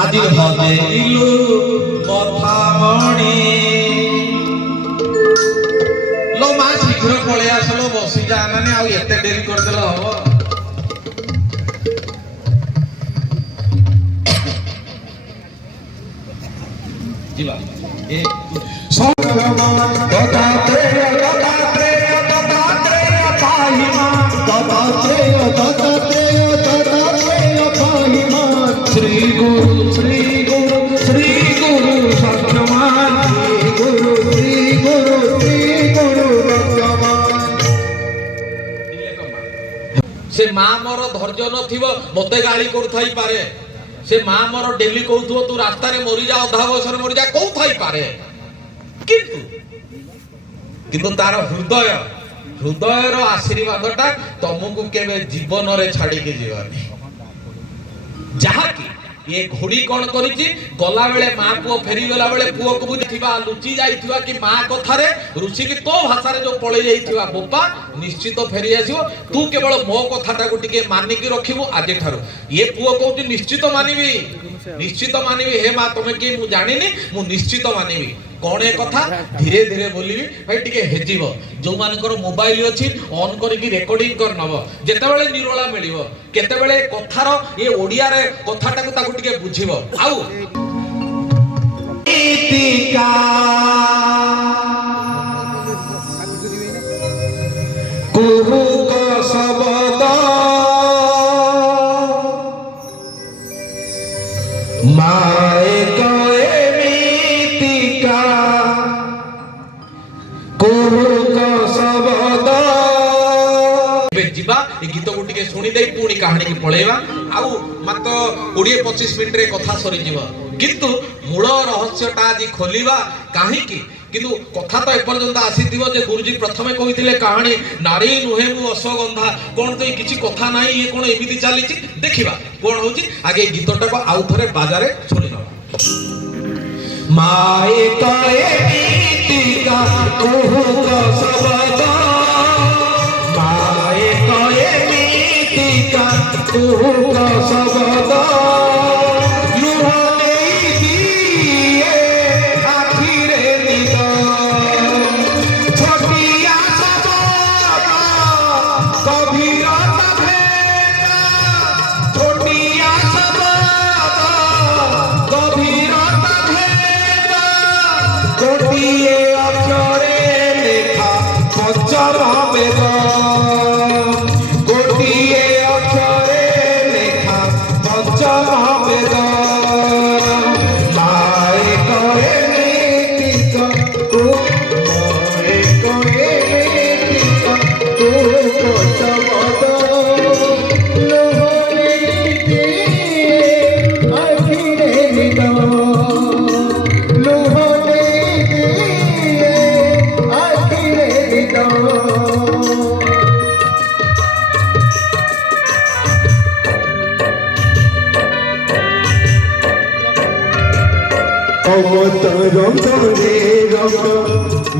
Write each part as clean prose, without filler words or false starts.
আজি হজেইলু কথামণি লো মা শীঘ্র পড়ে আসলো বসি যা মানে আউ এতে দেরি করে দিলে হব জিবা এ श्री गुरु श्री गुरु श्री गुरु सत्यमान श्री गुरु श्री गुरु श्री गुरु सत्यमान से मां मोर धैर्य नथिबो मते गाली करथाई पारे से मां मोर डेली कहथुओ तू रास्ता रे मरि जा अधा बसर मरि जा कहथाई पारे किंतु तार हृदय हृदयर आशीर्वादटा तुमको केबे जीवन रे छाड़ी के जीवानी जहा की ये घोड़ी कौन करिछि गला बेले मां को फेरी गला बेले पुओ को बुझिथिबा लुचि जाइथिबा कि मां कथारे ऋषि की तो भाषा रे जो पळे जाइथिबा बोपा निश्चित फेरी आसीबो तू केवल मो कथाटा को टिके मानि के रखिबो आजे ठारो ये पुओ कहउछि निश्चित मानिबी हे मां तमे के मु जानिनी मु निश्चित मानिबी कौन एक कथा धीरे धीरे बोलिबी भाई टिके हेजिबो जो मानकर मोबाइल अछि ऑन करिकि रेकॉर्डिंग कर नबो जेते बेले निरोला मिलिबो केते बेले कथार ये ओडिया रे कथाटा को ताकू टिके बुझिबो आउ टीका कुहु को शब्द माए कए मीतिका कुहु को शब्द जीवा ए गीत को टिके सुनी दे पुणी कहानी की पळेवा आउ मात्र 20-25 मिनिट रे कथा सरी जीवा किंतु मूल रहस्यटा आज खोलिबा काहे की किंतु कथा तो एपर्यंत आसीथिबो जे गुरुजी प्रथमे कहिथिले कहानी नारी नुहे मु अश्वगंधा कोन तो किछि कथा नाही ये कोन एमिति चालिछि देखिबा कोन होछि आगे गीतटा को आउ थरे बाजारे सुनिनो माए कए मीतिका कुहु को शब्द माए कए मीतिका कुहु को शब्द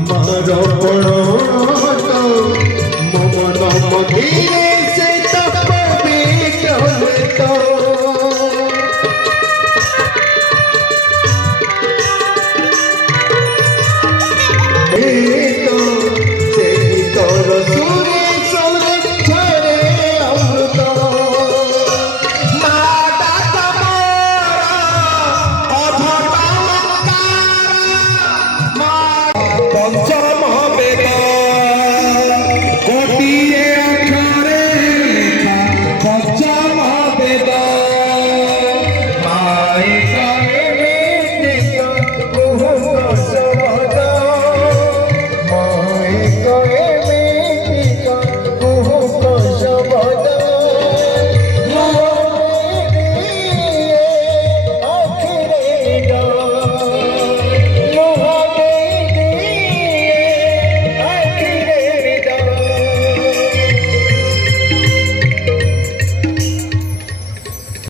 मार मम नम